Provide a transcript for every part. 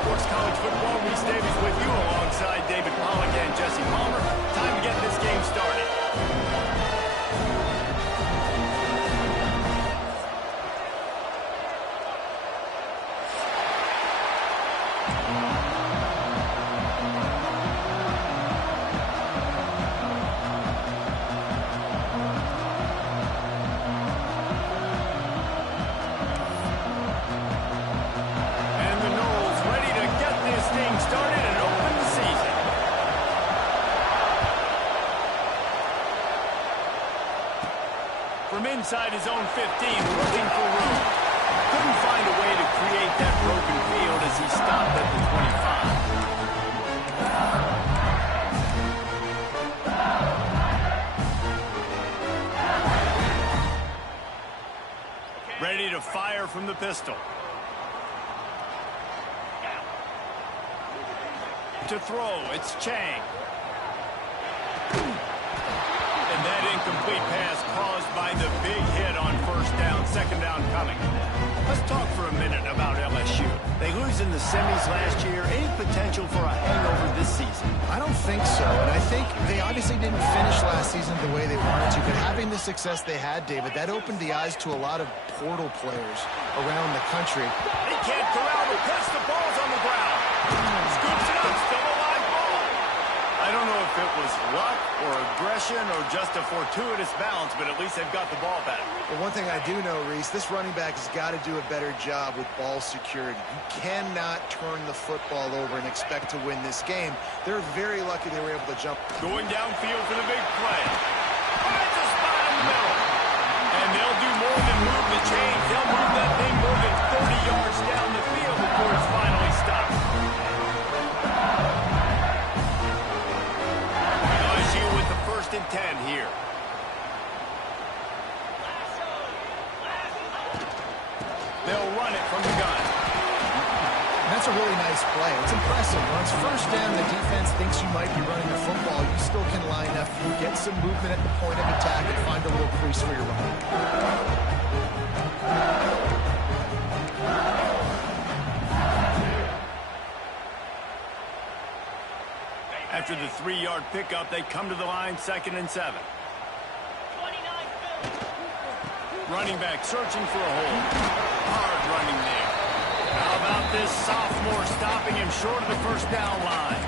Sports College Football. Reese Davies with you alongside David Pollack and Jesse Palmer. Time to get this game started. From inside his own 15, looking for room. Couldn't find a way to create that broken field as he stopped at the 25. Ready to fire from the pistol. To throw, it's Chang. And that incomplete pass caused by the big hit on first down, second down coming. Let's talk for a minute about LSU. They lose in the semis last year. Any potential for a hangover this season? I don't think so, and I think they obviously didn't finish last season the way they wanted to, but having the success they had, David, that opened the eyes to a lot of portal players around the country. They can't corral the pass. The ball's on the ground. Scoops it up, still a live ball. I don't know if it was luck or aggression or just a fortuitous bounce, but at least they've got the ball back. Well, one thing I do know, Reese, this running back has got to do a better job with ball security. You cannot turn the football over and expect to win this game. They're very lucky they were able to jump. Going downfield for the big play. Finds a spot in the middle. And they'll do more than move the chains. They'll move that thing more than 30 yards down the field before it's finally stopped. LSU with the 1st and 10 here. They'll run it from the gun. That's a really nice play. It's impressive. Once first down, the defense thinks you might be running the football. You still can line up, get some movement at the point of attack, and find a little crease for your run. After the 3-yard pickup, they come to the line, 2nd and 7. Running back searching for a hole. Hard running there. How about this sophomore stopping him short of the first down line?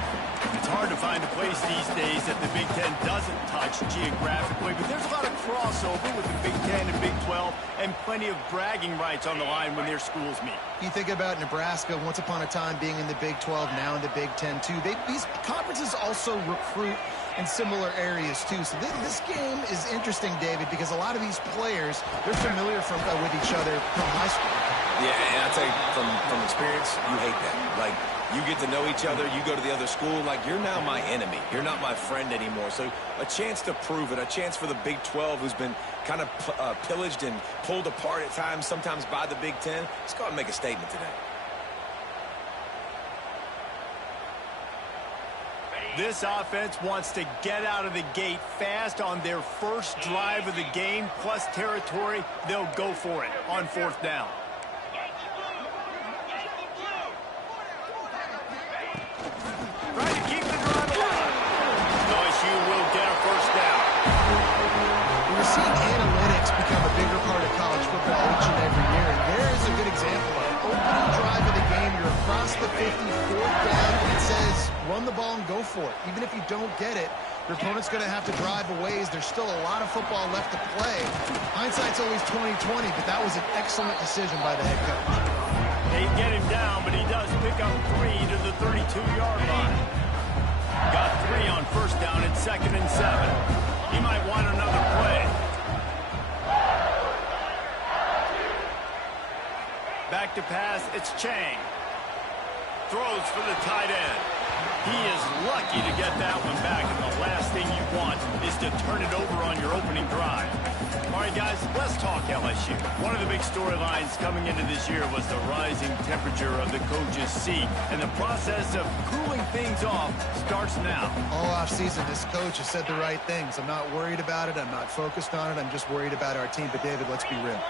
It's hard to find a place these days that the Big Ten doesn't touch geographically, but there's a lot of crossover with the Big Ten and Big 12 and plenty of bragging rights on the line when their schools meet. You think about Nebraska, once upon a time being in the Big 12, now in the Big 10 too. These conferences also recruit in similar areas too. So this game is interesting, David, because a lot of these players, they're familiar with each other from high school. Yeah, and I'll tell you, from experience, you hate that. Like, you get to know each other, you go to the other school, like, you're now my enemy. You're not my friend anymore. So a chance to prove it, a chance for the Big 12, who's been kind of pillaged and pulled apart at times, sometimes by the Big 10. Let's go out and make a statement today. This offense wants to get out of the gate fast on their first drive of the game, plus territory. They'll go for it on 4th down. Trying to keep the drive alive. LSU will get a 1st down. We're seeing analytics become a bigger part of college football each and every year, and there is a good example of it. Opening drive of the game, you're across the 50, 4th down, and it says run the ball and go for it. Even if you don't get it, your opponent's going to have to drive a ways. There's still a lot of football left to play. Hindsight's always 20/20, but that was an excellent decision by the head coach. They get him down, but he does pick up 3 to the 32-yard line. Got 3 on 1st down at 2nd and 7. He might want another play. Back to pass, it's Chang. Throws for the tight end. He is lucky to get that one back, and the last thing you want is to turn it over on your opening drive. All right, guys, let's talk LSU. One of the big storylines coming into this year was the rising temperature of the coach's seat, and the process of cooling things off starts now. All offseason, this coach has said the right things. I'm not worried about it. I'm not focused on it. I'm just worried about our team. But, David, let's be real.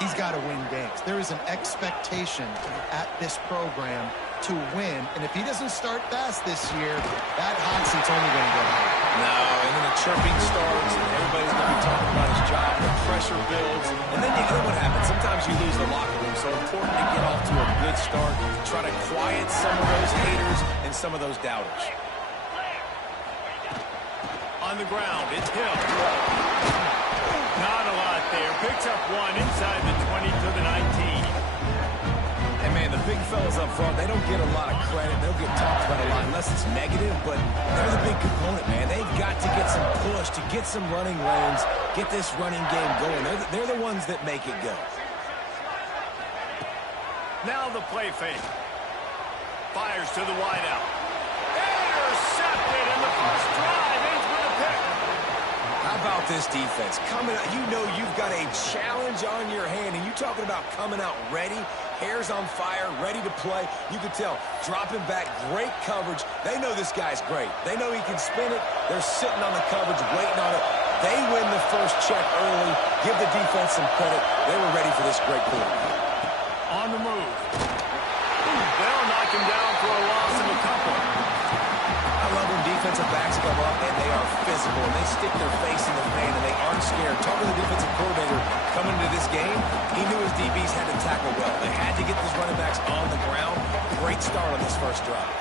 He's got to win games. There is an expectation at this program to win. And if he doesn't start fast this year, that hot seat's only going to go higher. No, and then the chirping starts, and everybody's going to be talking about his job, the pressure builds, and then what happens? Sometimes you lose the locker room, so important to get off to a good start, try to quiet some of those haters and some of those doubters. On the ground, it's Hill. Not a lot there. Picks up one inside the 20 to the 19. And, man, the big fellas up front, they don't get a lot of credit. They'll get talked about a lot unless it's negative, but they're the big component, man. They've got to get some push, to get some running lanes, get this running game going. They're the ones that make it go. Now the play fake. Fires to the wideout. Intercepted in the first drive. Ends with a pick. How about this defense? Coming out, you know you've got a challenge on your hand, and you talking about coming out ready, hair's on fire, ready to play. You can tell, dropping back, great coverage. They know this guy's great. They know he can spin it. They're sitting on the coverage, waiting on it. They win the first check early. Give the defense some credit. They were ready for this great quarterback. On the move. They'll knock him down for a loss of a couple. I love when defensive backs come up and they are physical and they stick their face in the fan and they aren't scared. Talking to the defensive coordinator coming into this game, he knew his DBs had to tackle well. They had to get these running backs on the ground. Great start on this first drive.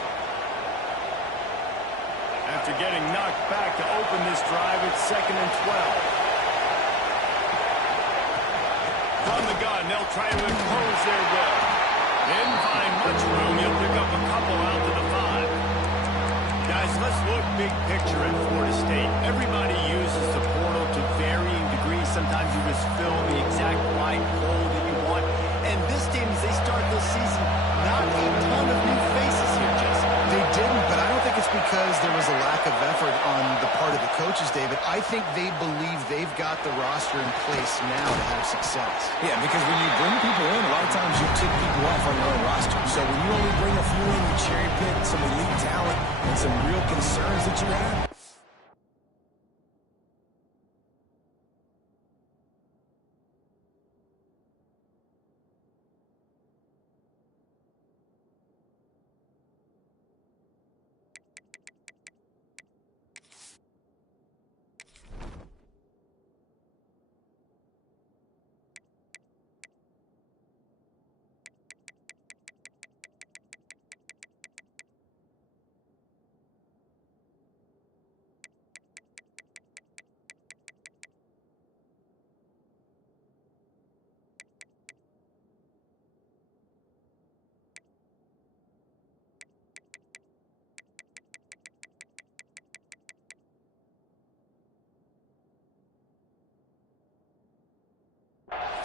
After getting knocked back to open this drive, it's 2nd and 12. From the gun, they'll try to impose their will. Didn't find much room. He'll pick up a couple out to the 5. Guys, let's look big picture at Florida State. Everybody uses the portal to varying degrees. Sometimes you just fill the exact wide hole that you want. And this team, as they start this season, not a ton of new faces here, Jason. They didn't, but I don't think it's because there was a lack of effort on the part of the coaches, David. I think they believe they've got the roster in place now to have success. Yeah, because when you bring people in, a lot of times you tick people off on your own roster. So when you only bring a few in, you cherry pick some elite talent and some real concerns that you have.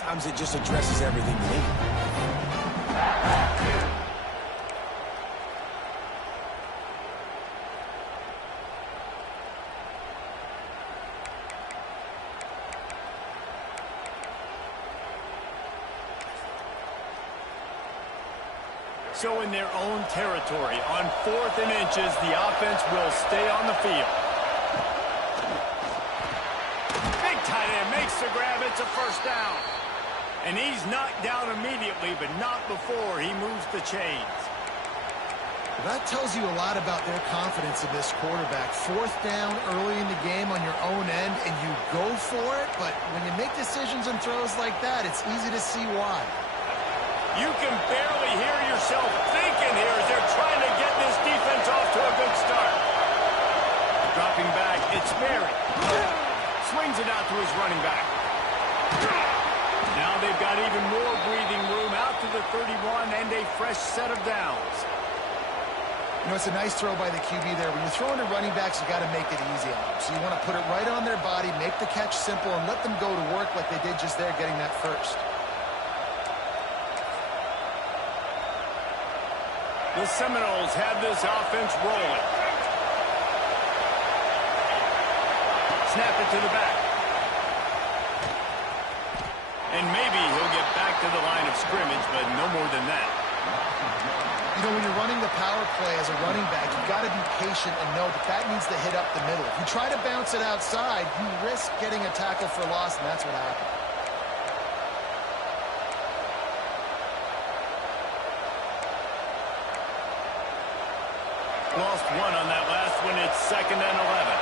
Sometimes it just addresses everything you need. So in their own territory, on 4th and inches, the offense will stay on the field. Big tight end makes the grab. It's a first down. And he's knocked down immediately, but not before he moves the chains. That tells you a lot about their confidence in this quarterback. 4th down early in the game on your own end, and you go for it. But when you make decisions and throws like that, it's easy to see why. You can barely hear yourself thinking here as they're trying to get this defense off to a good start. Dropping back, it's Berry. Swings it out to his running back. Now they've got even more breathing room out to the 31 and a fresh set of downs. You know, it's a nice throw by the QB there. When you're throwing to running backs, you got to make it easy on them. So you want to put it right on their body, make the catch simple, and let them go to work like they did just there getting that first. The Seminoles have this offense rolling. Snap it to the back. And maybe he'll get back to the line of scrimmage, but no more than that. You know, when you're running the power play as a running back, you've got to be patient and know that that needs to hit up the middle. If you try to bounce it outside, you risk getting a tackle for loss, and that's what happened. Lost one on that last one. It's 2nd and 11.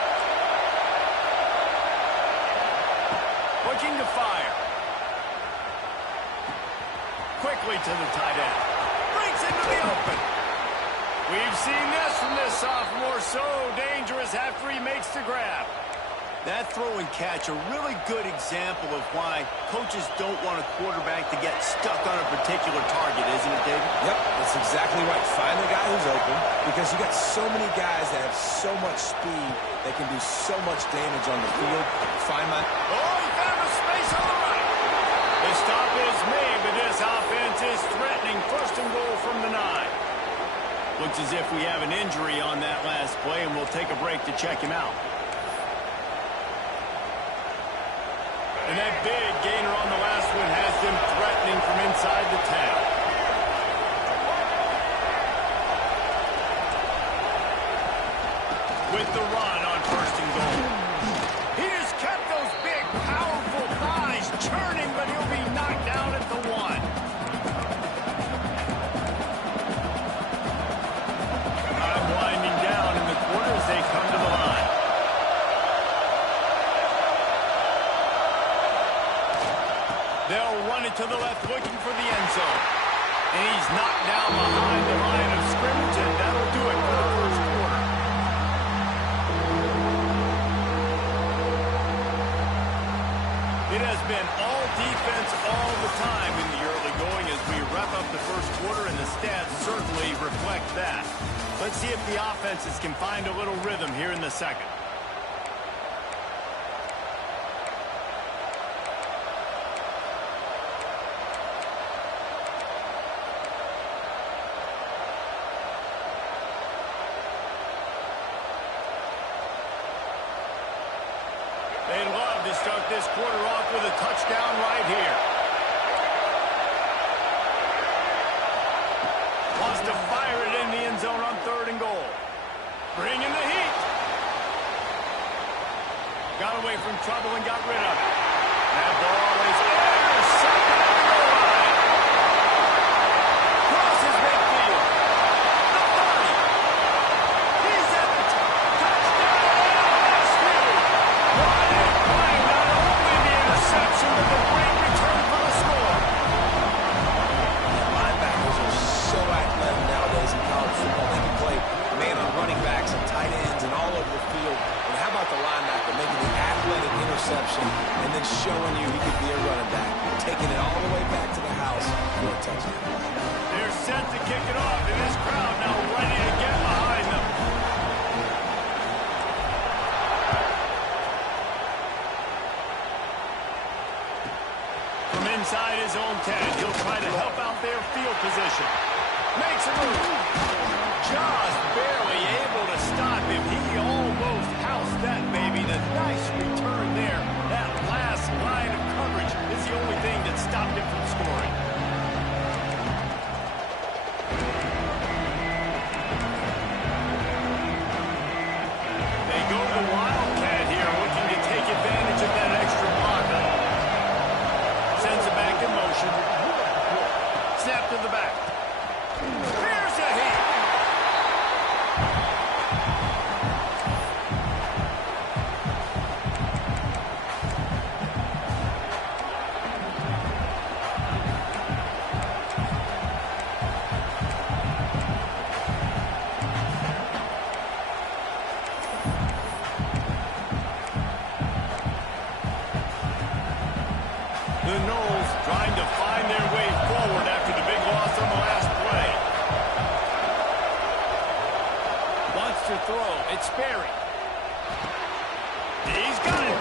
Looking to fire. Quickly to the tight end. Breaks into the open. We've seen this from this sophomore. So dangerous after he makes the grab. That throw and catch, a really good example of why coaches don't want a quarterback to get stuck on a particular target, isn't it, David? Yep, that's exactly right. Find the guy who's open, because you got so many guys that have so much speed that can do so much damage on the field. Find my... Oh, he found a space on the right. The stop is made, but this offense is threatening. 1st and goal from the 9. Looks as if we have an injury on that last play, and we'll take a break to check him out. And that big gainer on the last one has them threatening from inside the 10. With the run on 1st and goal. He has kept those big, powerful thighs churning, but he'll be knocked down at the 1. Time winding down in the quarter as they come to the line. They'll run it to the left, looking for the end zone. And he's knocked down behind the line of scrimmage, and that'll do it for the 1st quarter. It has been all defense all the time in the early going as we wrap up the 1st quarter, and the stats certainly reflect that. Let's see if the offenses can find a little rhythm here in the 2nd. They'd love to start this quarter off with a touchdown right here. Wants to fire it in the end zone on 3rd and goal. Bringing the heat. Got away from trouble and got rid of it. That ball is intercepted at the goal line. Crosses midfield. The 30. He's at the touchdown. Not only the interception, but the great return for the score. Linebackers are so athletic nowadays in college football. They can play man on running backs and tight ends and all over the field. And how about the linebacker making the athletic interception and then showing you he could be a running back, taking it all the way back to the house for a touchdown. They're set to kick it off, and this crowd now ready to get behind them. From inside his own 10, he'll try to help out their field position. Makes a move. Just barely able to stop him. He almost housed that baby. The nice return there. That last line of coverage is the only thing that stopped him from scoring. They go to the Wildcat here, looking to take advantage of that extra blocker. Sends it back in motion. Snap to the back. Here's a hit. The Noles trying to find their way forward after the big loss on the last play. Wants to throw. It's Sperry. He's got it.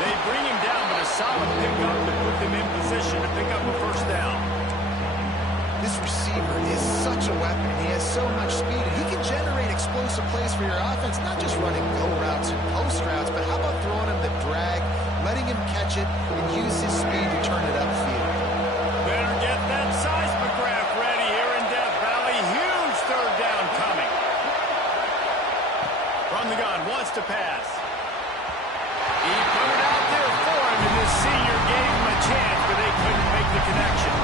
They bring him down, but a solid pickup to put them in position to pick up a 1st down. This receiver is such a weapon. He has so much speed, and he can generate explosive plays for your offense, not just running go routes and post routes, but how about throwing him the drag, letting him catch it, and use his speed to turn it upfield. Better get that seismograph ready here in Death Valley. Huge 3rd down coming. From the gun, wants to pass. He put it out there for him, and the senior gave him a chance, but they couldn't make the connection.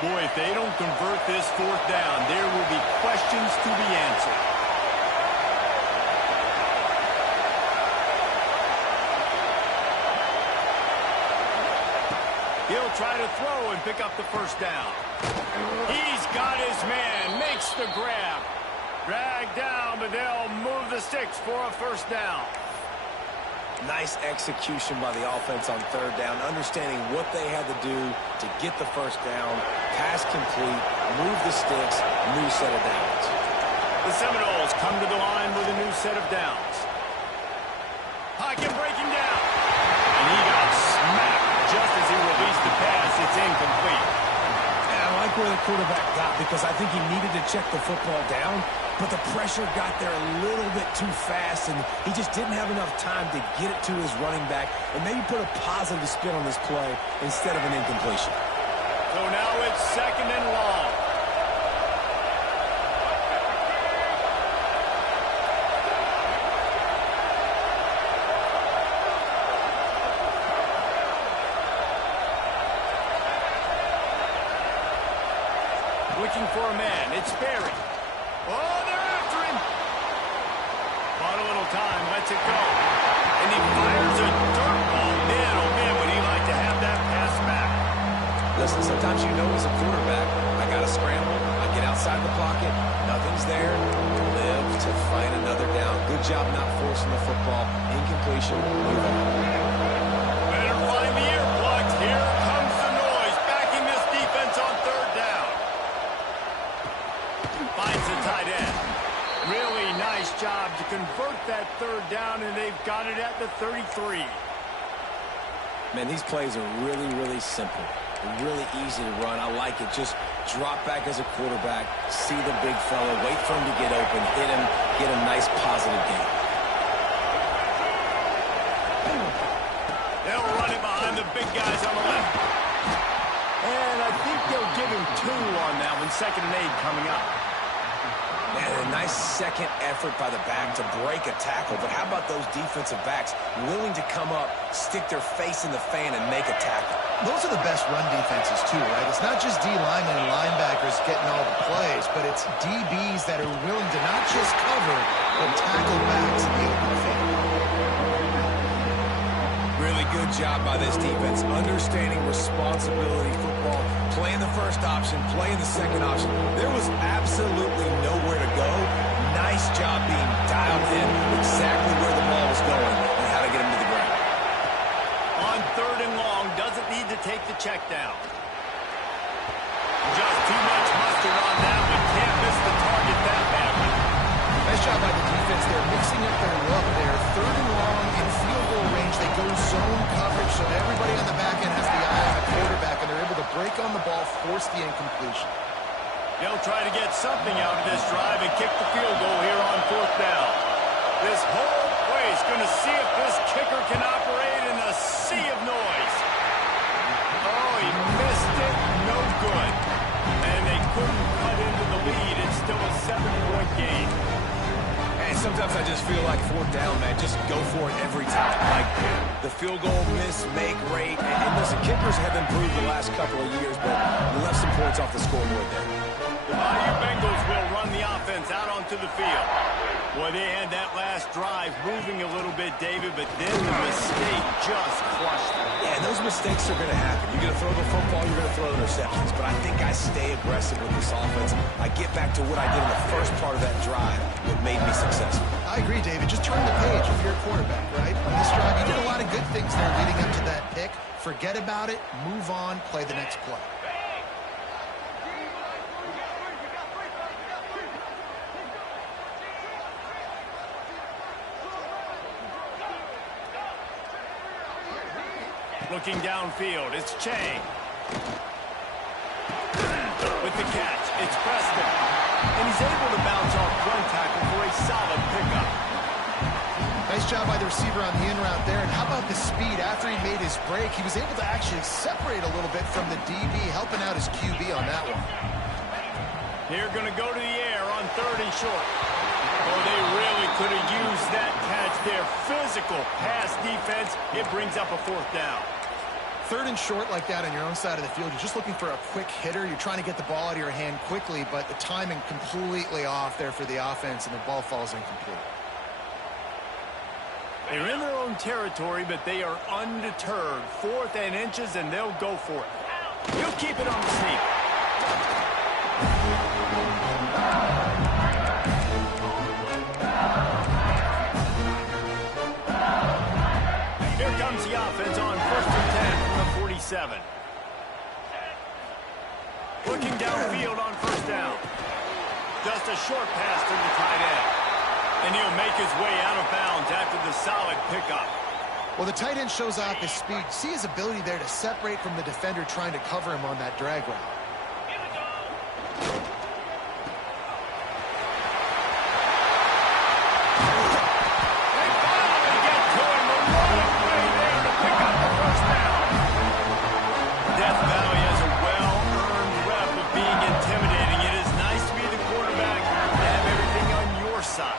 Boy, if they don't convert this fourth down, there will be questions to be answered. He'll try to throw and pick up the first down. He's got his man, makes the grab. Dragged down, but they'll move the sticks for a first down. Nice execution by the offense on third down, understanding what they had to do to get the first down, pass complete, move the sticks, new set of downs. The Seminoles come to the line with a new set of downs. Pocket breaking down. And he got smacked just as he released the pass. It's incomplete. And I like where the quarterback got because I think he needed to check the football down, but the pressure got there a little bit too fast, and he just didn't have enough time to get it to his running back and maybe put a positive spin on this play instead of an incompletion. So now it's second and long. Looking for a man. It's Barry. Oh, they're after him. Bought a little time. Lets it go. And he fires a dirt ball. Man, oh, man, would he like to have that pass back. Listen, sometimes you know as a quarterback, I got to scramble. I get outside the pocket. Nothing's there. Live to find another down. Good job not forcing the football. Incompletion. Move on. Better find the earplugs. Here comes the noise. Backing this defense on third down. Finds the tight end. Really nice job to convert that third down, and they've got it at the 33. Man, these plays are really, really simple. Really easy to run. I like it. Just drop back as a quarterback, see the big fella, wait for him to get open, hit him, get a nice positive gain. They'll run it behind the big guys on the left. And I think they'll give him 2 on that one. 2nd and 8 coming up. And a nice second effort by the back to break a tackle. But how about those defensive backs willing to come up, stick their face in the fan, and make a tackle? Those are the best run defenses, too, right? It's not just D linemen and linebackers getting all the plays, but it's DBs that are willing to not just cover, but tackle backs in the open field. Really good job by this defense, understanding responsibility football, playing the first option, playing the second option. There was absolutely nowhere to go. Nice job being dialed in exactly where the ball was going and how to get him to the ground. On third and long, doesn't need to take the check down. Just too much mustard on that one. Can't miss the target that badly. Nice job by the defense. They're mixing up their look there. Third and long in field goal range. They go zone coverage, so everybody on the back end has the eye on the quarterback, and they're able to break on the ball, force the incompletion. They'll try to get something out of this drive and kick the field goal here on fourth down. This whole place going to see if this kicker can operate in a sea of noise. Oh, he missed it. No good. And they couldn't cut into the lead. It's still a 7-point game. And sometimes I just feel like fourth down, man, just go for it every time. Like the field goal miss, make rate. And listen, kickers have improved the last couple of years, but you left some points off the scoreboard there. The Bayou Bengals will run the offense out onto the field. Boy, they had that last drive moving a little bit, David, but then the mistake just crushed them. Yeah, and those mistakes are going to happen. You're going to throw the football, you're going to throw interceptions. But I think I stay aggressive with this offense. I get back to what I did in the first part of that drive that made me successful. I agree, David. Just turn the page if you're a quarterback, right? On this drive, you did a lot of good things there leading up to that pick. Forget about it, move on, play the next play. Looking downfield, it's Chang. With the catch, it's Preston. And he's able to bounce off one tackle for a solid pickup. Nice job by the receiver on the in route there. And how about the speed? After he made his break, he was able to actually separate a little bit from the DB, helping out his QB on that one. They're going to go to the air on third and short. Oh, they really could have used that catch there. Physical pass defense. It brings up a fourth down. Third and short like that on your own side of the field, you're just looking for a quick hitter. You're trying to get the ball out of your hand quickly, but the timing completely off there for the offense, and the ball falls incomplete. They're in their own territory, but they are undeterred. 4th and inches, and they'll go for it. He'll keep it on the sneak. Here comes the offense on 1st and 10 from the 47. Looking downfield on 1st down. Just a short pass to the tight end. And he'll make his way out of bounds after the solid pickup. Well, the tight end shows off his speed. See his ability there to separate from the defender trying to cover him on that drag route. They finally get to him. A long way there to pick up the 1st down. Death Valley has a well-earned rep of being intimidating. It is nice to be the quarterback and have everything on your side.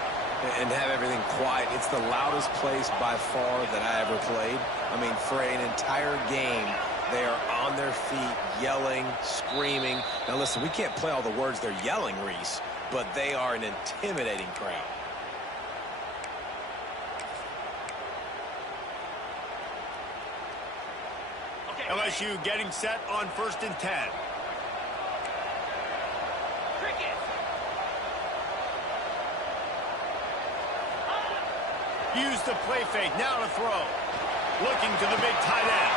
And have everything quiet. It's the loudest place by far that I ever played. I mean, for an entire game, they are on their feet, yelling, screaming. Now, listen, we can't play all the words they're yelling, Reese, but they are an intimidating crowd. LSU getting set on 1st and 10. Use the play fake. Now to throw. Looking to the big tight end.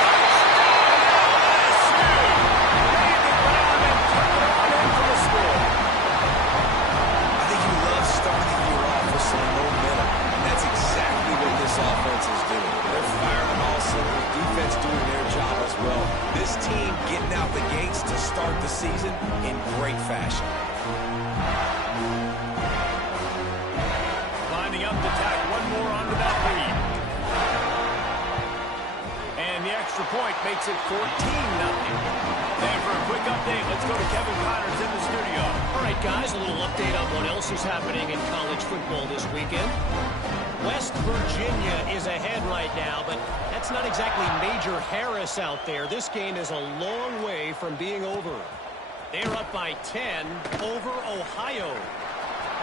LSU! Made the grab and took it on in for the score. I think you love starting the year off with some momentum, and that's exactly what this offense is doing. They're firing on all cylinders. Defense doing their job as well. This team getting out the gates to start the season in great fashion. Up to tack one more onto that lead. And the extra point makes it 14-0. And for a quick update, let's go to Kevin Connors in the studio. All right, guys, a little update on what else is happening in college football this weekend. West Virginia is ahead right now, but that's not exactly Major Harris out there. This game is a long way from being over. They're up by 10 over Ohio.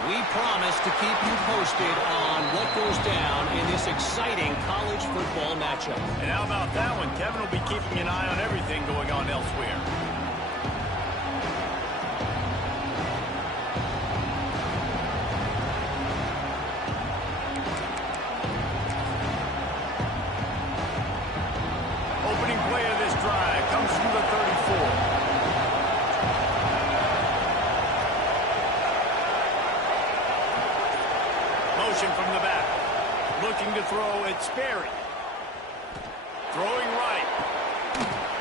We promise to keep you posted on what goes down in this exciting college football matchup. And how about that one? Kevin will be keeping an eye on everything going on elsewhere. Opening play of this drive comes from the 34. From the back. Looking to throw, it's Sperry. Throwing right.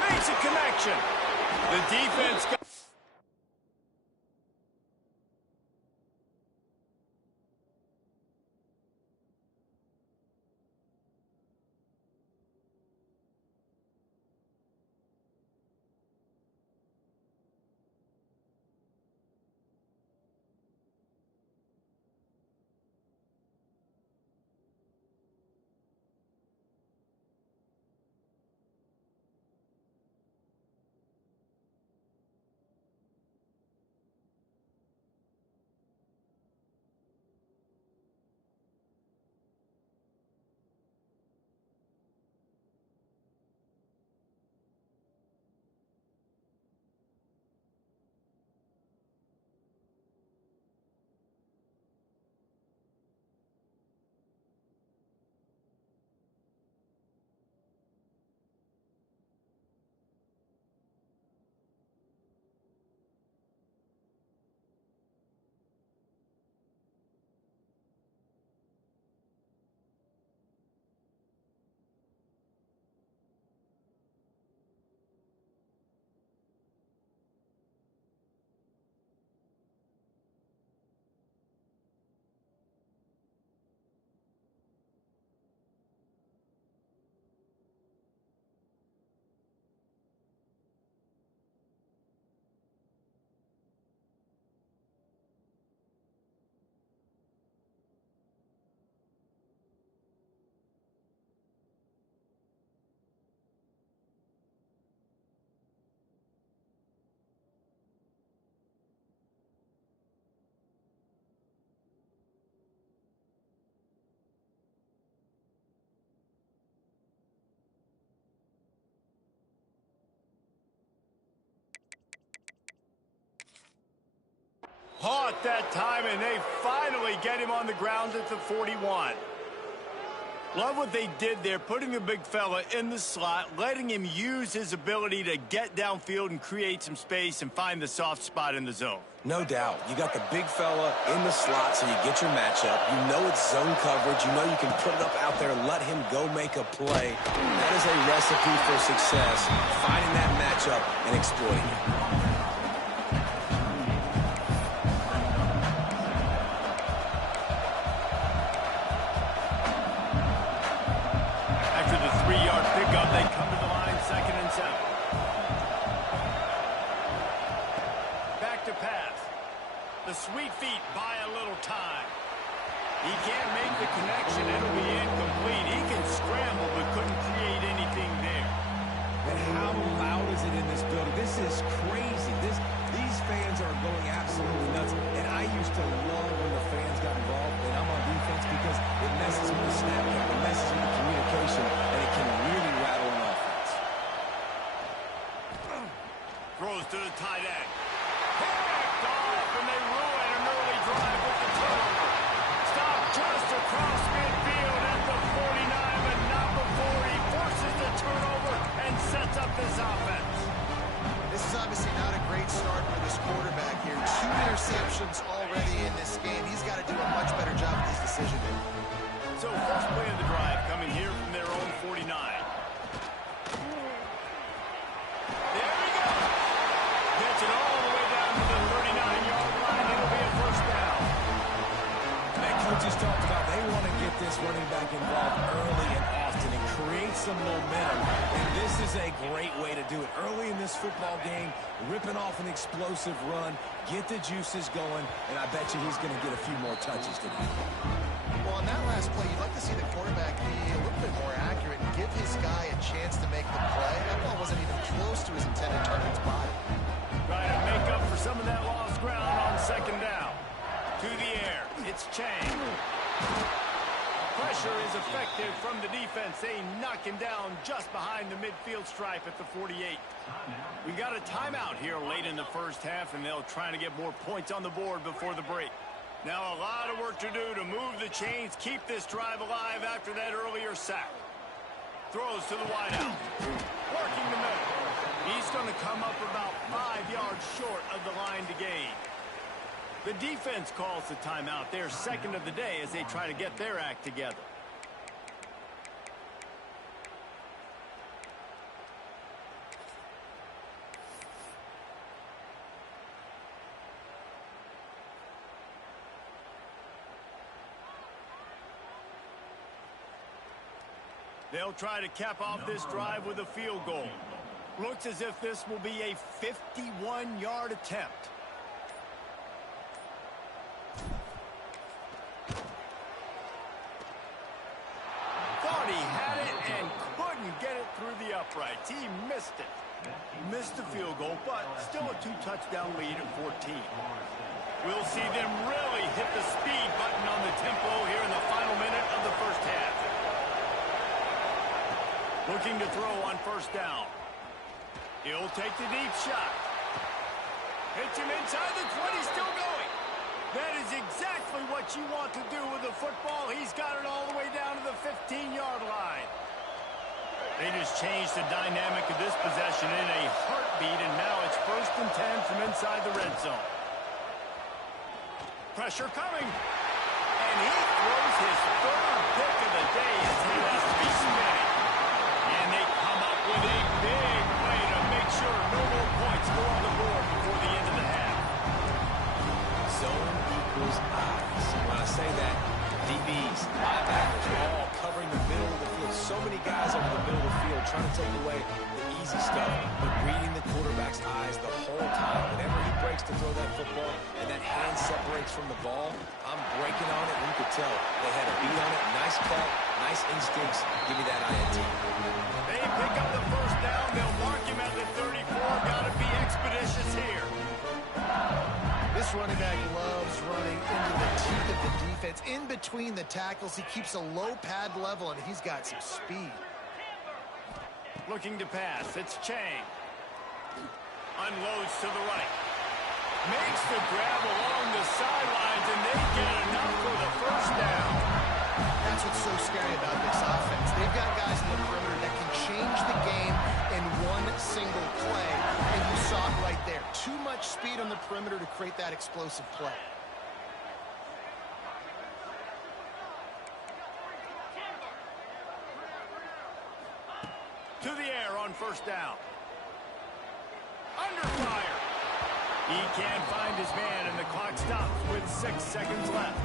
Makes a connection. The defense got... Caught that time, and they finally get him on the ground at the 41. Love what they did there, putting the big fella in the slot, letting him use his ability to get downfield and create some space and find the soft spot in the zone. No doubt. You got the big fella in the slot, so you get your matchup. You know it's zone coverage. You know you can put it up out there, let him go make a play. That is a recipe for success, finding that matchup and exploiting it. The sweet feet buy a little time. He can't make the connection. It'll be incomplete. He can scramble but couldn't create anything there. And how loud is it in this building? This is crazy. These fans are going absolutely nuts. And I used to love when the fans got involved, and I'm on defense because it messes with the snap count, it messes with the communication, and it can really rattle an offense. Throws to the tight end. Picked off, and they ruin an early drive with the turnover. Stop just across midfield at the 49, but not before he forces the turnover and sets up this offense. This is obviously not a great start for this quarterback here. 2 interceptions already in this game. He's got to do a much better job with his decision-making. So first play of the drive coming here from their own 49. There we go. Gets it all the way down to the 39-yard line. It'll be a first down. And coaches talked about they want to get this running back involved early and often and create some momentum. And this is a great way to do it. Early in this football game, ripping off an explosive run, get the juices going, and I bet you he's going to get a few more touches today. Well, on that last play, you'd like to see the quarterback be a little bit more accurate and give his guy a chance to make the play. That ball wasn't even close to his intended target's body. Trying to make up for some of that lost ground on second down. To the air, it's Chang. Pressure is effective from the defense. They knock him down just behind the midfield stripe at the 48. We got a timeout here late in the first half, and they'll try to get more points on the board before the break. Now a lot of work to do to move the chains, keep this drive alive after that earlier sack. Throws to the wideout. Working the middle. He's going to come up about 5 yards short of the line to gain. The defense calls the timeout, their second of the day, as they try to get their act together. They'll try to cap off this drive with a field goal. Looks as if this will be a 51-yard attempt. Thought he had it and couldn't get it through the uprights. He missed it. Missed the field goal, but still a 2-touchdown lead at 14. We'll see them really hit the speed button on the tempo here in the final minute of the first half. Looking to throw on first down. He'll take the deep shot. Hits him inside the 20, still going. That is exactly what you want to do with the football. He's got it all the way down to the 15-yard line. They just changed the dynamic of this possession in a heartbeat, and now it's 1st and 10 from inside the red zone. Pressure coming. And he throws his 3rd pick of the day. His head has to be spinning. And they come up with a big play to make sure no more points go on the board before the end of the half. Zone equals eyes. When I say that, DBs, linebackers, all covering the middle of the field. So many guys over the middle of the field trying to take away the easy stuff, but reading the quarterback's eyes the whole time. Whenever he breaks to throw that football and that hand separates from the ball, I'm breaking on it, and you could tell they had a beat on it. Nice cut, nice instincts. Give me that INT. They pick up the first down. They'll mark him at the 34. Got to be expeditious here. This running back loves running into the teeth of the defense. In between the tackles, he keeps a low pad level, and he's got some speed. Looking to pass. It's Chang. Unloads to the right. Makes the grab along the sidelines, and they get enough for the first down. That's what's so scary about this offense. They've got guys in the perimeter that can change the game in one single play, and you saw it right there. Too much speed on the perimeter to create that explosive play. To the air on first down. Under fire. He can't find his man, and the clock stops with 6 seconds left.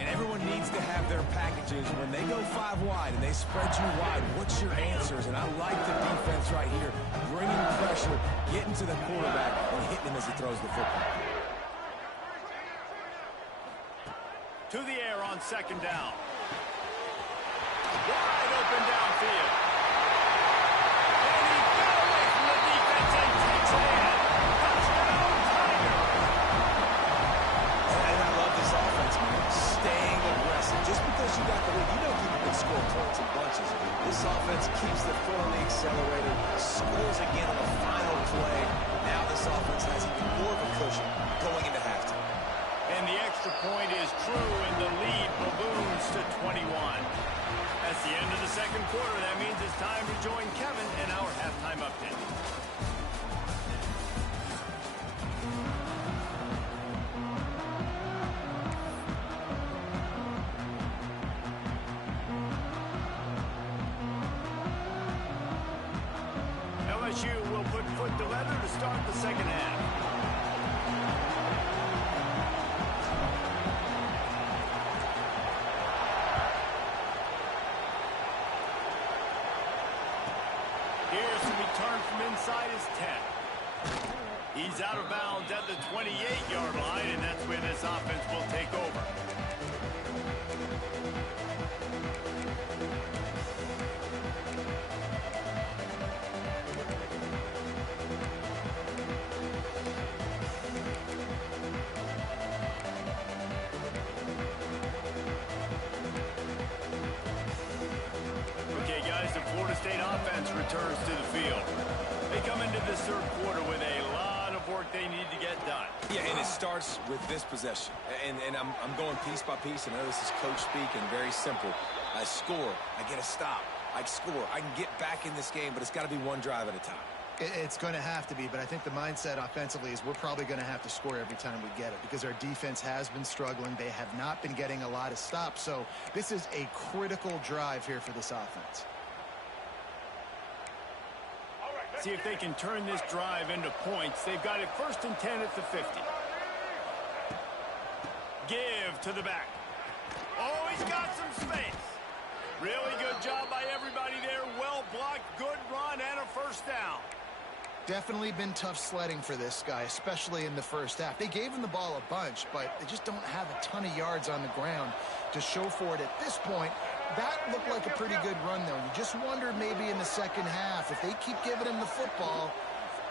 And everyone needs to have their packages. When they go 5 wide and they spread you wide, what's your answers? And I like the defense right here, bringing pressure, getting to the quarterback, and hitting him as he throws the football. To the air on second down. Wide open downfield. And he got away from the defense and takes it in. Touchdown, Tiger. And I love this offense, man. Staying aggressive. Just because you got the lead, you know people can score points in bunches. This offense keeps their foot on the accelerator, scores again on the final play. Now this offense has even more of a cushion going into halftime. And the extra point is true, and the lead balloons to 21. That's the end of the second quarter. That means it's time to join Kevin in our halftime update. LSU will put foot to leather to start the second half. Here's the return from inside his 10. He's out of bounds at the 28-yard line, and that's where this offense will take over. Okay, guys, the Florida State offense returns to the field. They come into this third quarter with a lot of work they need to get done. Yeah, and it starts with this possession. And I'm going piece by piece. I know this is coach speak and very simple. I score. I get a stop. I score. I can get back in this game, but it's got to be one drive at a time. It's going to have to be, but I think the mindset offensively is we're probably going to have to score every time we get it because our defense has been struggling. They have not been getting a lot of stops, so this is a critical drive here for this offense. See if they can turn this drive into points. They've got it 1st and 10 at the 50. Give to the back. Oh, he's got some space. Really good job by everybody there. Well blocked, good run, and a first down. Definitely been tough sledding for this guy, especially in the first half. They gave him the ball a bunch, but they just don't have a ton of yards on the ground to show for it at this point. That looked like a pretty good run, though. You just wonder maybe in the second half, if they keep giving him the football,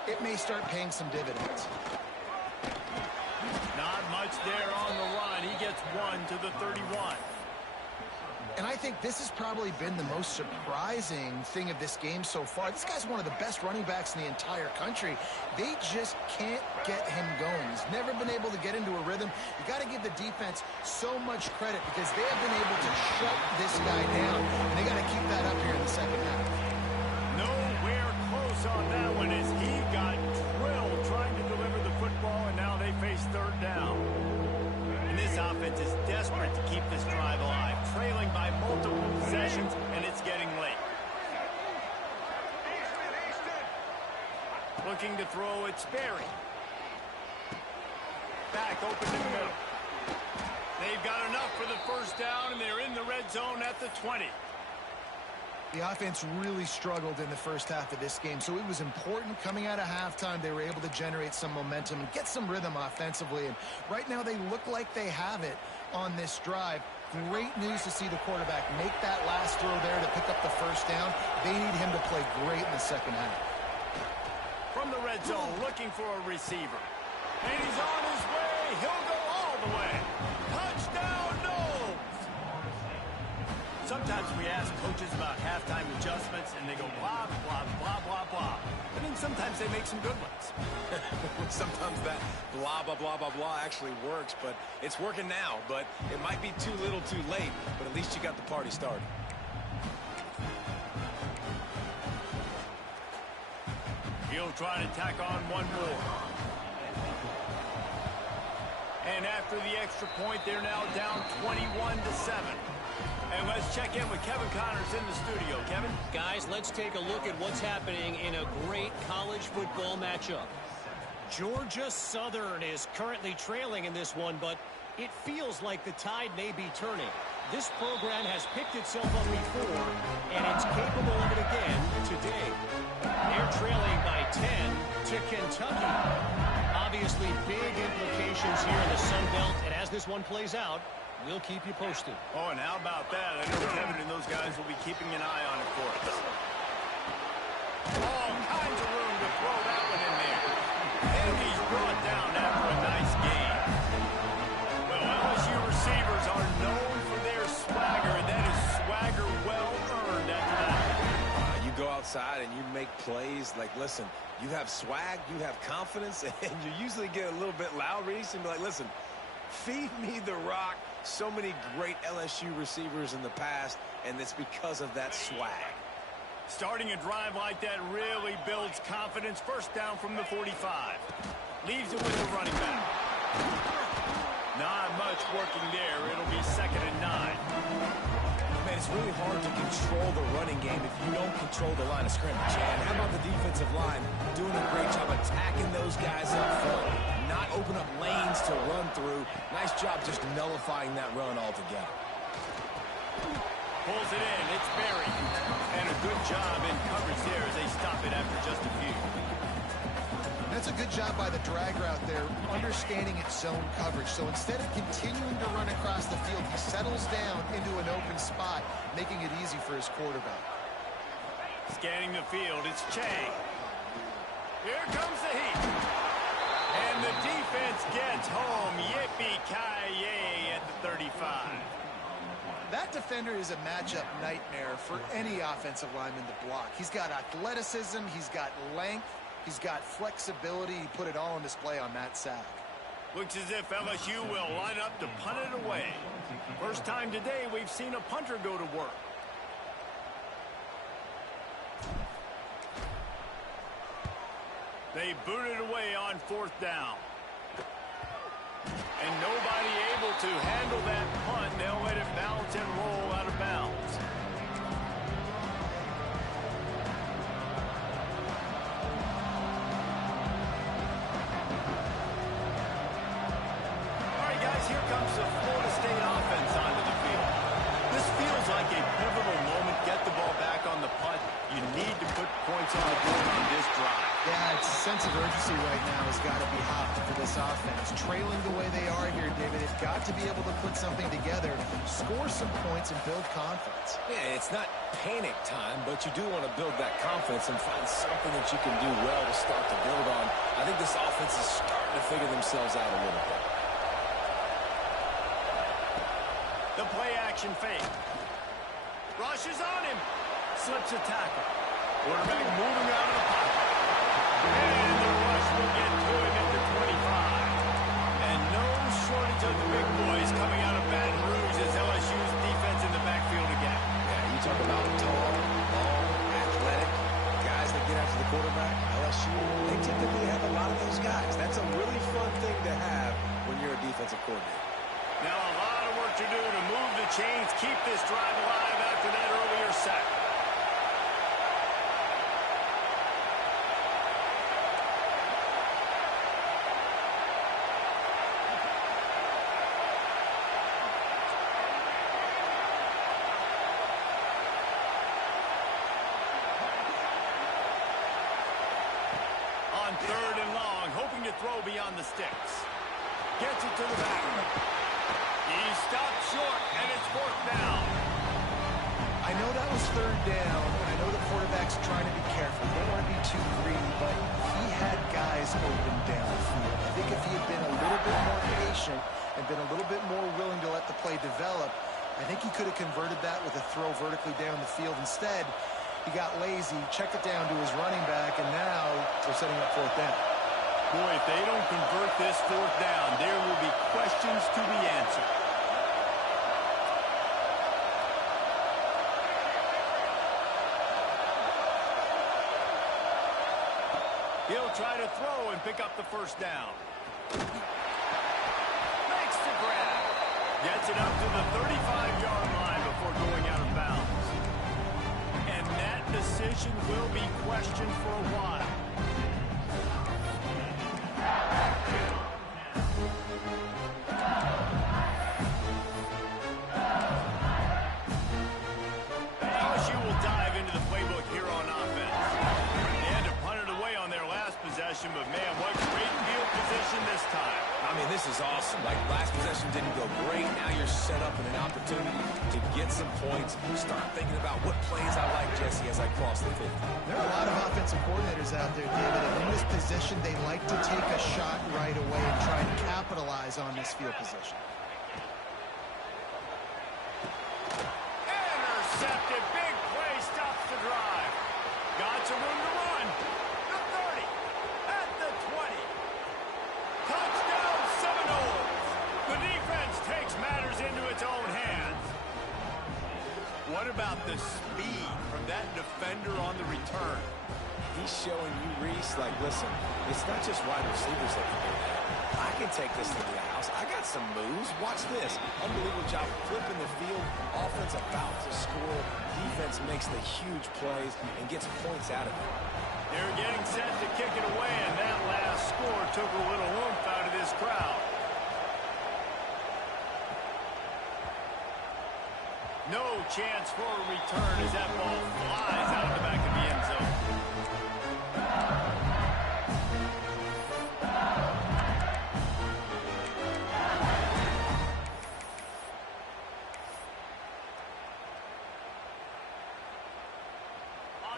it may start paying some dividends. Not much there on the run. He gets 1 to the 31. And I think this has probably been the most surprising thing of this game so far. This guy's one of the best running backs in the entire country. They just can't get him going. He's never been able to get into a rhythm. You got to give the defense so much credit because they have been able to shut this guy down. And they got to keep that up here in the second half. Nowhere close on that one as he got drilled trying to deliver the football, and now they face third down. And this offense is desperate to keep this drive alive, trailing by multiple possessions, and it's getting late. Looking to throw, it's Berry. Back open in the middle. They've got enough for the first down, and they're in the red zone at the 20. The offense really struggled in the first half of this game, so it was important coming out of halftime. They were able to generate some momentum and get some rhythm offensively, and right now they look like they have it on this drive. Great news to see the quarterback make that last throw there to pick up the first down. They need him to play great in the second half. From the red zone, looking for a receiver. And he's on his way. He'll go all the way. Touchdown, Knowles! Sometimes Sometimes we ask coaches about halftime adjustments, and they go blah, blah, blah, blah, blah. But then sometimes they make some good ones. Sometimes that blah, blah, blah, blah, blah actually works, but it's working now. But it might be too little too late, but at least you got the party started. He'll try to tack on one more. And after the extra point, they're now down 21-7. And let's check in with Kevin Connors in the studio. Kevin? Guys, let's take a look at what's happening in a great college football matchup. Georgia Southern is currently trailing in this one, but it feels like the tide may be turning. This program has picked itself up before, and it's capable of it again today. They're trailing by 10 to Kentucky. Obviously, big implications here in the Sun Belt, and as this one plays out, we'll keep you posted. Oh, and how about that? I know Kevin and those guys will be keeping an eye on it for us. All kinds of room to throw that one in there. And he's brought down after a nice game. Well, LSU receivers are known for their swagger, and that is swagger well earned after that. You go outside and you make plays. Like, listen, you have swag, you have confidence, and you usually get a little bit loud, Reese, and be like, listen, feed me the rock. So many great LSU receivers in the past, and it's because of that swag. Starting a drive like that really builds confidence. First down from the 45. Leaves it with the running back. Not much working there. It'll be 2nd and 9. Man, it's really hard to control the running game if you don't control the line of scrimmage. And how about the defensive line doing a great job attacking those guys up front, not open up lanes to run through. Nice job just nullifying that run altogether. Pulls it in. It's Berry. And a good job in coverage there as they stop it after just a few. That's a good job by the drag route there, understanding its zone coverage. So instead of continuing to run across the field, he settles down into an open spot, making it easy for his quarterback. Scanning the field, it's Chang. Here comes the heat. And the defense gets home. Yippee-ki-yay at the 35. That defender is a matchup nightmare for any offensive lineman to block. He's got athleticism, he's got length, he's got flexibility. He put it all on display on that sack. Looks as if LSU will line up to punt it away. First time today we've seen a punter go to work. They boot it away on 4th down. And nobody able to handle that punt. They'll let it bounce and roll out of bounds. All right, guys, here comes the Florida State offense onto the field. This feels like a pivotal moment. Get the ball back on the punt. You need to put points on the board on this drive. Yeah, it's a sense of urgency right now has got to be hot for this offense. Trailing the way they are here, David, they've got to be able to put something together, score some points, and build confidence. Yeah, it's not panic time, but you do want to build that confidence and find something that you can do well to start to build on. I think this offense is starting to figure themselves out a little bit. The play-action fake. Rushes on him. Slips a tackle. Quarterback moving out of the pocket. And the rush will get to him at the 25. And no shortage of the big boys coming out of Baton Rouge as LSU's defense in the backfield again. Yeah, you talk about tall, long, athletic guys that get after the quarterback. LSU, they typically have a lot of those guys. That's a really fun thing to have when you're a defensive coordinator. Now a lot of work to do to move the chains, keep this drive alive after that earlier sack. On 3rd and long, hoping to throw beyond the sticks. Gets it to the back. He stopped short, and it's 4th down. I know that was 3rd down, and I know the quarterback's trying to be careful. They don't want to be too greedy, but he had guys open downfield. I think if he had been a little bit more patient and been a little bit more willing to let the play develop, I think he could have converted that with a throw vertically down the field. Instead, he got lazy, checked it down to his running back, and now they're setting up fourth down. Boy, if they don't convert this fourth down, there will be questions to be answered. He'll try to throw and pick up the first down. Makes the grab. Gets it up to the 35-yard line before going out of bounds. And that decision will be questioned for a while. LSU will dive into the playbook here on offense. They had to punt it away on their last possession, but man, what great field position this time. I mean, this is awesome. Like, last possession didn't go great. Now you're set up in an opportunity to get some points. Start thinking about what plays I like, Jesse, as I cross the 50. There are a lot of offensive coordinators out there, David, and in this position, they like to take a shot right away and try to capitalize on this field position. Intercepted. Big play. Stops the drive. Got some room to run. The 30. At the 20. Touchdown Seminoles. The defense takes matters into its own hands. What about the speed from that defender on the return? He's showing you, Reese, like, listen, it's not just wide receivers that can do that. I can take this to the house. I got some moves. Watch this. Unbelievable job flipping the field. Offense about to score. Defense makes the huge plays and gets points out of it. They're getting set to kick it away, and that last score took a little oomph out of this crowd. No chance for a return as that ball flies out of the back of the end zone.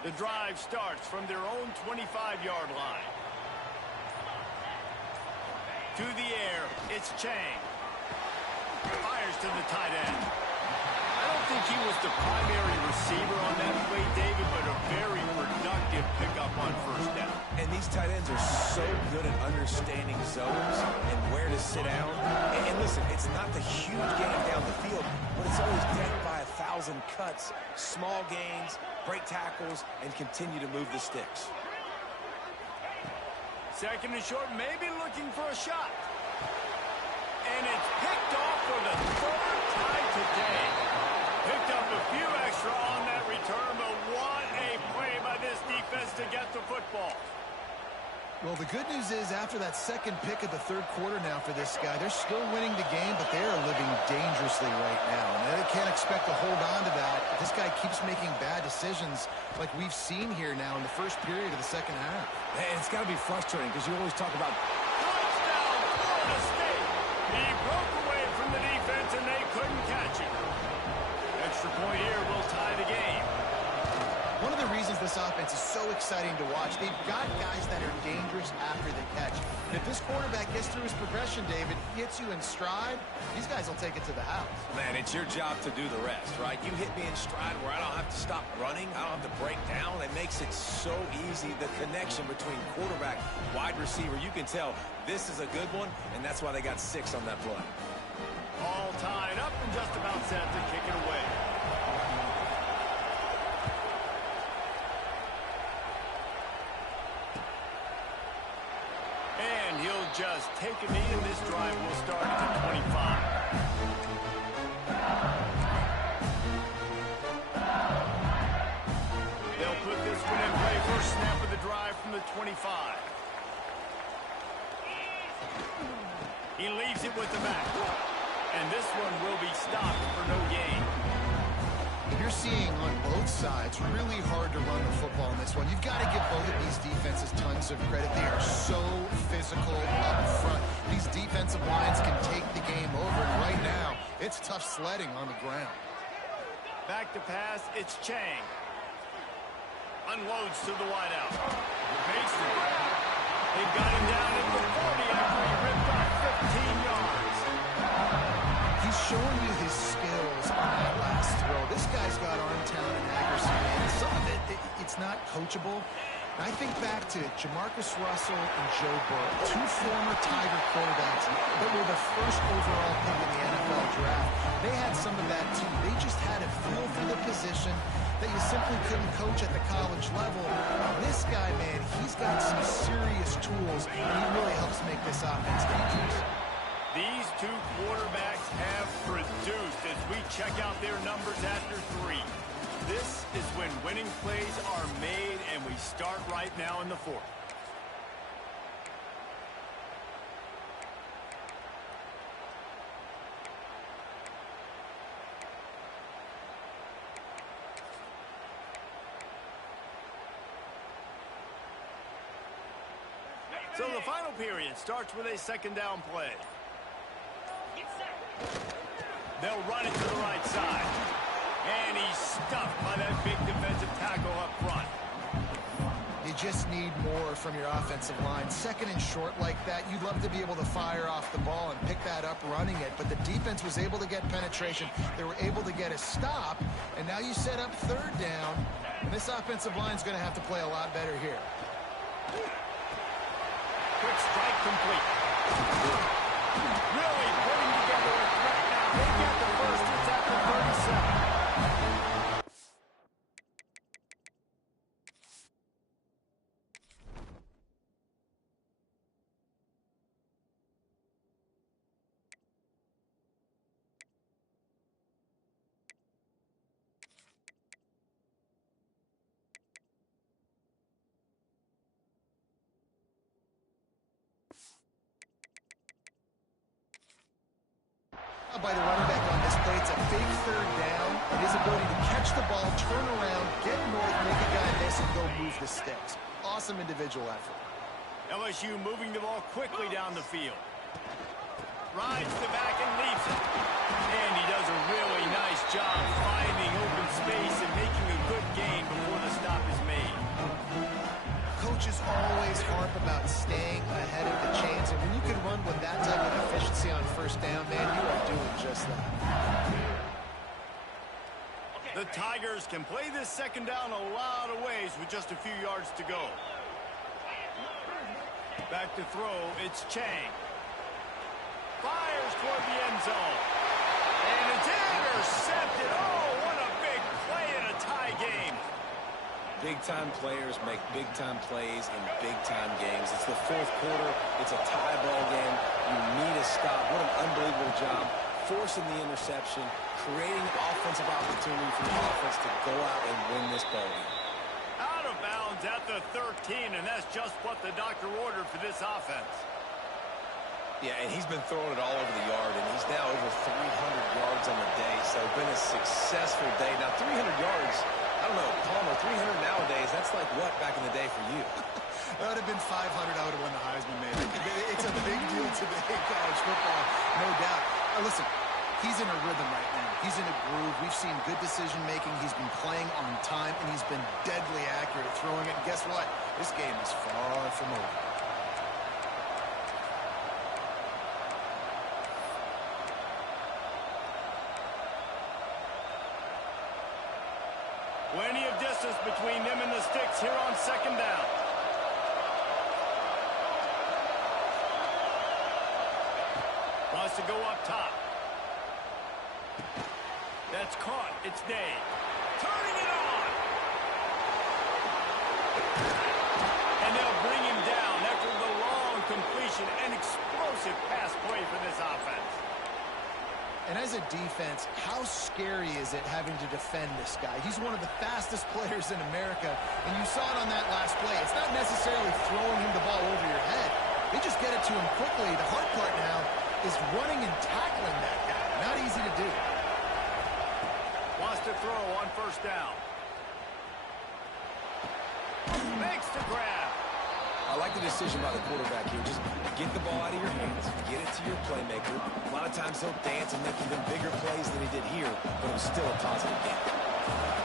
The drive starts from their own 25-yard line. To the air, it's Chang. Fires to the tight end. I don't think he was the primary receiver on that play, David, but a very productive pickup on first down. And these tight ends are so good at understanding zones and where to sit down. And listen, it's not the huge gain down the field, but it's always death by 1,000 cuts, small gains, break tackles, and continue to move the sticks. Second and short, maybe looking for a shot. And it's picked off for the third time today. Picked up a few extra on that return, but what a play by this defense to get the football. Well, the good news is after that second pick of the third quarter now for this guy, they're still winning the game, but they are living dangerously right now. And they can't expect to hold on to that if this guy keeps making bad decisions like we've seen here now in the first period of the second half. And it's got to be frustrating because you always talk about Touchdown, Florida State. He broke away from the defense, and they couldn't catch him. Extra point here will tie the game. One of the reasons this offense is so exciting to watch, they've got guys that are dangerous after the catch. And if this quarterback gets through his progression, David, hits you in stride, these guys will take it to the house. man, it's your job to do the rest, right? You hit me in stride where I don't have to stop running. I don't have to break down. It makes it so easy. The connection between quarterback, wide receiver, you can tell this is a good one, and that's why they got 6 on that play. All tied up and just about set to kick it away. And he'll just take a knee, and this drive will start at the 25. They'll put this one in play. First snap of the drive from the 25. He leaves it with the back. And this one will be stopped for no gain. You're seeing on both sides really hard to run the football in this one. You've got to give both of these defenses tons of credit. They are so physical up front. These defensive lines can take the game over, and right now, it's tough sledding on the ground. Back to pass, it's Chang. Unloads to the wideout. Makes the grab. They've got him down at the 40 after he ripped off 15 yards. He's showing you his skills on this throw. This guy's got arm talent and accuracy, and some of it's not coachable. And I think back to Jamarcus Russell and Joe Burrow, two former Tiger quarterbacks that were the first overall pick in the NFL draft. They had some of that too. They just had a feel for the position that you simply couldn't coach at the college level. This guy, man, he's got some serious tools, and he really helps make this offense dangerous. These two quarterbacks have produced as we check out their numbers after 3. This is when winning plays are made, and we start right now in the 4th. So the final period starts with a second down play. They'll run it to the right side. And he's stuffed by that big defensive tackle up front. You just need more from your offensive line. Second and short like that, you'd love to be able to fire off the ball and pick that up running it. But the defense was able to get penetration. They were able to get a stop. And now you set up third down. And this offensive line is going to have to play a lot better here. Quick strike complete. Really putting together a threat now. They get the first. It's after 37. By the running back on this play, it's a big third down. And his ability to catch the ball, turn around, get north, make a guy miss, and go move the sticks. Awesome individual effort. LSU moving the ball quickly down the field. Rides the back and leaves it. And he does a really nice job finding open space and making a good gain before the stop is made. Coaches always harp about staying ahead of the chains, and when you can run with that type of efficiency on first down, man, you are doing just that. The Tigers can play this second down a lot of ways with just a few yards to go. Back to throw, it's Chang. Fires toward the end zone. And it's intercepted. Oh, what a big play in a tie game. Big-time players make big-time plays in big-time games. It's the 4th quarter. It's a tie ball game. You need a stop. What an unbelievable job. Forcing the interception, creating offensive opportunity for the offense to go out and win this ball game. Out of bounds at the 13, and that's just what the doctor ordered for this offense. Yeah, and he's been throwing it all over the yard, and he's now over 300 yards on the day, so been a successful day. Now, 300 yards, I don't know, Palmer, 300 nowadays, that's like what back in the day for you? That would have been 500. I would have won the Heisman, man. It's a big deal today in college football, no doubt. Listen, he's in a rhythm right now. He's in a groove. We've seen good decision-making. He's been playing on time, and he's been deadly accurate throwing it. And guess what? This game is far from over. Plenty of distance between them and the sticks here on second down. Wants to go up top. That's caught. It's Day. Turning it on. And they'll bring him down after the long completion. An explosive pass play for this offense. And as a defense, how scary is it having to defend this guy? He's one of the fastest players in America, and you saw it on that last play. It's not necessarily throwing him the ball over your head. They just get it to him quickly. The hard part now is running and tackling that guy. Not easy to do. Wants to throw on first down. Makes the grab. I like the decision by the quarterback here. Just get the ball out of your hands, get it to your playmaker. A lot of times he'll dance and make even bigger plays than he did here, but it was still a positive game.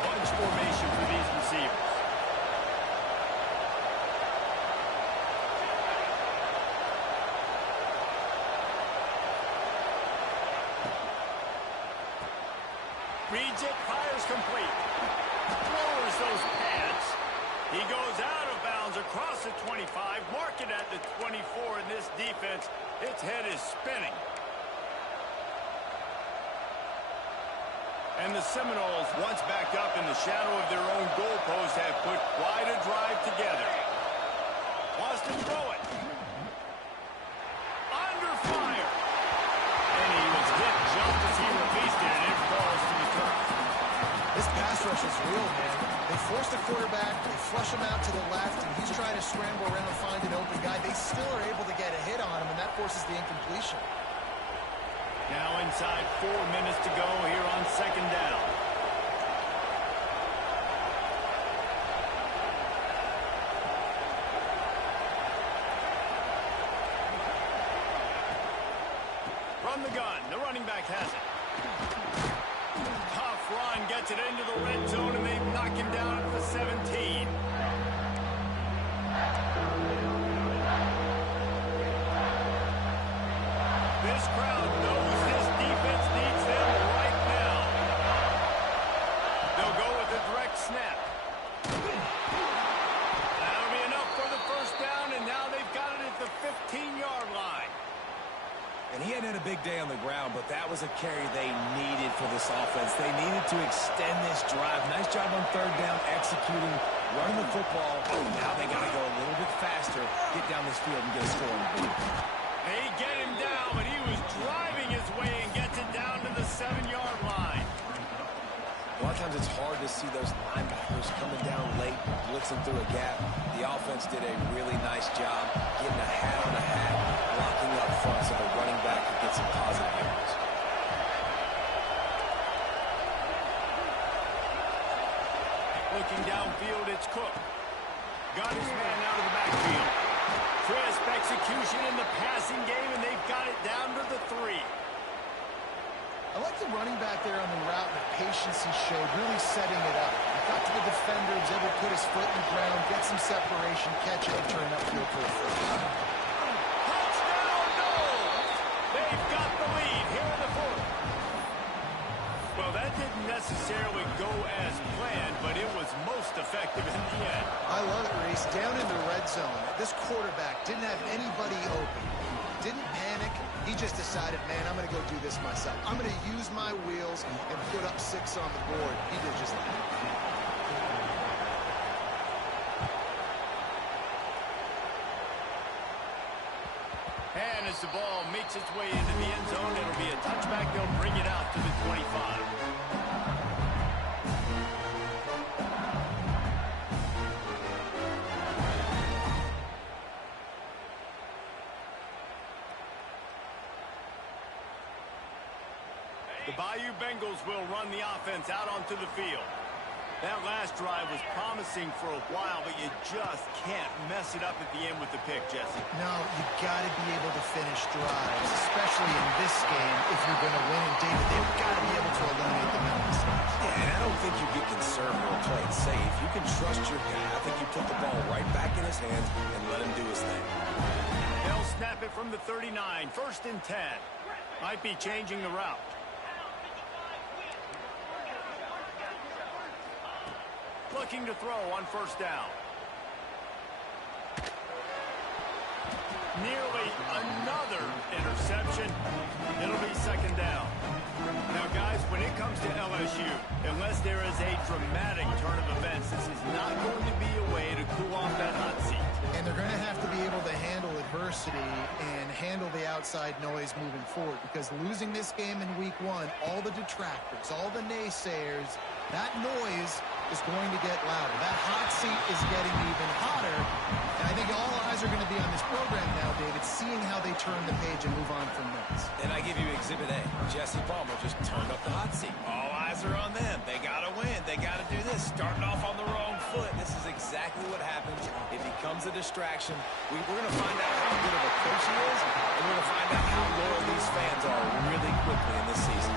Bunch formation for these receivers. Reads it, fires complete. Lowers those pads. He goes out of bounds across the 25, mark it at the 24, and this defense, its head is spinning. And the Seminoles, once backed up in the shadow of their own goalpost, have put quite a drive together. Wants to throw it. Under fire. And he was hit just as he released it, and it falls to the turf. This pass rush is real, man. They force the quarterback, they flush him out to the left, and he's trying to scramble around and find an open guy. They still are able to get a hit on him, and that forces the incompletion. Now inside 4 minutes to go here on second down. From the gun, the running back has it. Tough run, gets it into the red zone, and they knock him down at the 17. This crowd knows this defense needs them right now. They'll go with a direct snap. That'll be enough for the first down, and now they've got it at the 15-yard line. And he hadn't had a big day on the ground, but that was a carry they needed for this offense. They needed to extend this drive. Nice job on third down, executing, running the football. Now they got to go a little bit faster, get down this field and get a score. They get him down, but he was driving his way and gets it down to the 7-yard line. A lot of times it's hard to see those linebackers coming down late, blitzing through a gap. The offense did a really nice job getting a hat on a hat, blocking up front so the running back could get some positive yards. Looking downfield, it's Cook. Got his man out of the backfield. Crisp execution in the passing game, and they've got it down to the 3. I like the running back there on the route, the patience he showed, really setting it up. He got to the defender, was able to put his foot in the ground, get some separation, catch it, and turn upfield for a first down. Touchdown, Noles! They've got the lead here in the 4th. Well, that didn't necessarily go as planned, but it was most effective in the end. I love it, Reese. Down in the red zone, this quarterback didn't have anybody open. Didn't panic. He just decided, man, I'm going to go do this myself. I'm going to use my wheels and put up 6 on the board. He did just that. And as the ball makes its way into the end zone, it'll be a touchback. They'll bring it out to the 25. The Bayou Bengals will run the offense out onto the field. That last drive was promising for a while, but you just can't mess it up at the end with the pick, Jesse. No, you got to be able to finish drives, especially in this game if you're going to win. And David, they've got to be able to eliminate the mental mistakes. Yeah, and I don't think you get conservative or play it safe. You can trust your guy. I think you put the ball right back in his hands and let him do his thing. They'll snap it from the 39, 1st and 10. Might be changing the route. Looking to throw on 1st down. Nearly another interception. It'll be 2nd down. Now, guys, when it comes to LSU, unless there is a dramatic turn of events, this is not going to be a way to cool off that hot seat. And they're going to have to be able to handle adversity and handle the outside noise moving forward, because losing this game in week 1, all the detractors, all the naysayers, that noise is going to get louder. That hot seat is getting even hotter. And I think all eyes are going to be on this program now, David, seeing how they turn the page and move on from this. And I give you Exhibit A. Jesse Palmer just turned up the hot seat. All eyes are on them. They got to win. They got to do this. Starting off on the wrong foot. This is exactly what happens. It becomes a distraction. We're going to find out how good of a coach he is, and we're going to find out how loyal these fans are really quickly in this season.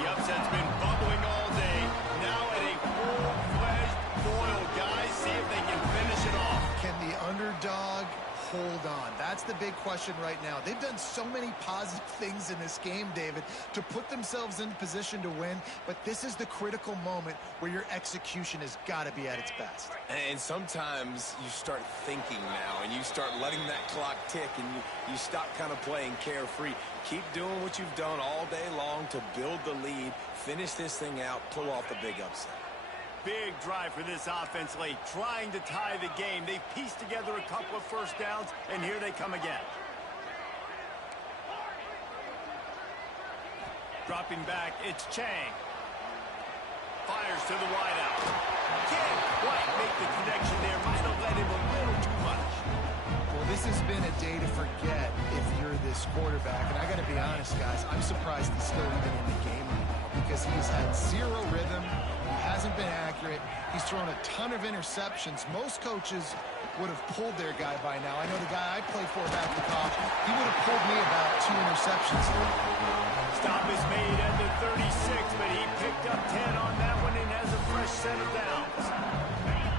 The upset's been bubbling all day. Now at a full-fledged boil, guys. See if they can finish it off. Can the underdog hold on? That's the big question right now. They've done so many positive things in this game, David, to put themselves in position to win, but this is the critical moment where your execution has got to be at its best. And sometimes you start thinking now, and you start letting that clock tick, and you stop kind of playing carefree. Keep doing what you've done all day long to build the lead, finish this thing out, pull off the big upset. Big drive for this offense late, trying to tie the game. They've pieced together a couple of first downs, and here they come again. Dropping back, it's Chang. Fires to the wideout. Can't quite make the connection there. Might have led him a little too much. Well, this has been a day to forget if you're this quarterback. And I got to be honest, guys, I'm surprised he's still even in the game right now because he's had zero rhythm. He hasn't been accurate. He's thrown a ton of interceptions. Most coaches would have pulled their guy by now. I know the guy I played for back in college, he would have pulled me about 2 interceptions. Stop is made at the 36, but he picked up 10 on that one and has a fresh set of downs.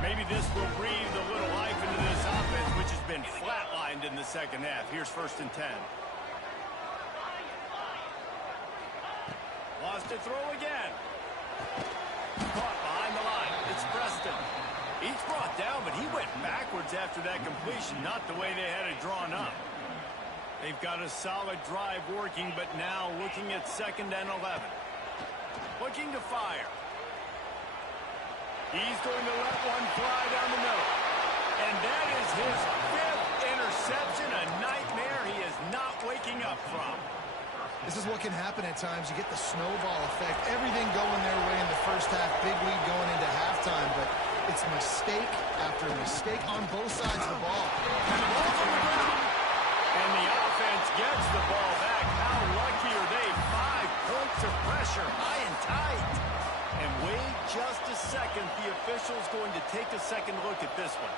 Maybe this will breathe a little life into this offense, which has been flatlined in the second half. Here's 1st and 10. Lost to throw again. Caught behind the line. It's Preston. He's brought down, but he went backwards after that completion, not the way they had it drawn up. They've got a solid drive working, but now looking at 2nd and 11. Looking to fire. He's going to let one fly down the middle. And that is his 5th interception, a nightmare he is not waking up from. This is what can happen at times. You get the snowball effect. Everything going their way in the first half. Big lead going into halftime, but it's mistake after mistake on both sides of the ball. And the offense gets the ball back. How lucky are they? 5 points of pressure, high and tight. And wait just a second. The official's going to take a second look at this one.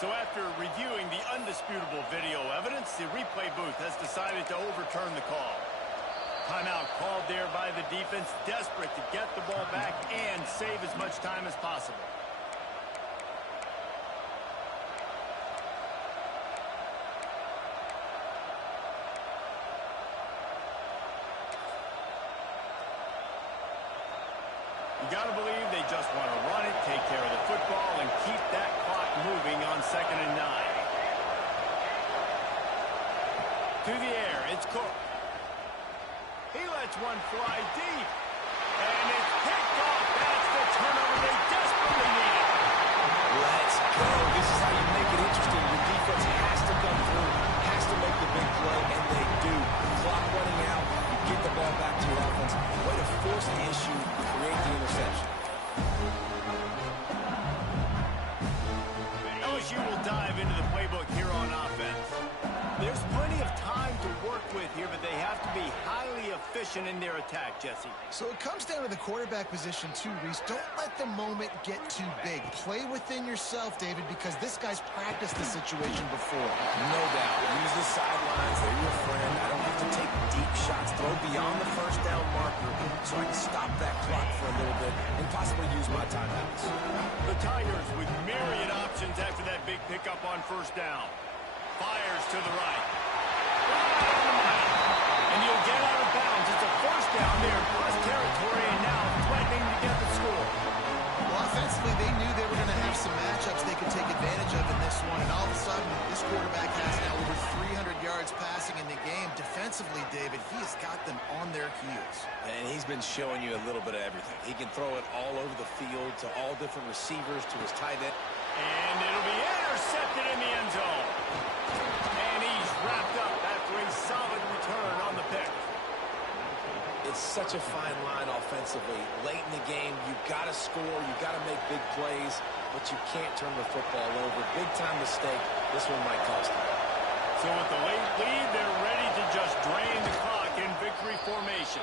So after reviewing the undisputable video evidence, the replay booth has decided to overturn the call. Timeout called there by the defense, desperate to get the ball back and save as much time as possible. You got to believe they just want to run it, take care of the football, and keep that clock moving on 2nd and 9. To the air, it's Cook. He lets one fly deep. And it's picked off. That's the turnover they desperately needed. Let's go. This is how you make it interesting. Your defense has to come through, has to make the big play, and they do. Clock running out, you get the ball back to your offense. Way to force the issue, create the interception. LSU will dive into the playbook here on offense. There's plenty of time to work with here, but they have to be highly efficient in their attack, Jesse. So it comes down to the quarterback position too, Reese. Don't let the moment get too big. Play within yourself, David, because this guy's practiced the situation before. No doubt. Use the sidelines. They're your friend. I don't have to take deep shots. Throw beyond the first down marker so I can stop that clock for a little bit and possibly use my timeouts. The Tigers with myriad options after that big pickup on 1st down. Fires to the right. And he'll get out of bounds. It's a 1st down there in plus territory, and now threatening to get the score. Well, offensively, they knew they were going to have some matchups they could take advantage of in this one, and all of a sudden, this quarterback has now over 300 yards passing in the game. Defensively, David, he has got them on their heels. And he's been showing you a little bit of everything. He can throw it all over the field to all different receivers, to his tight end. And it'll be intercepted in the end zone. And he's wrapped up after a solid return on the pick. It's such a fine line offensively. Late in the game, you've got to score, you've got to make big plays, but you can't turn the football over. Big-time mistake. This one might cost them. So with the late lead, they're ready to just drain the clock in victory formation.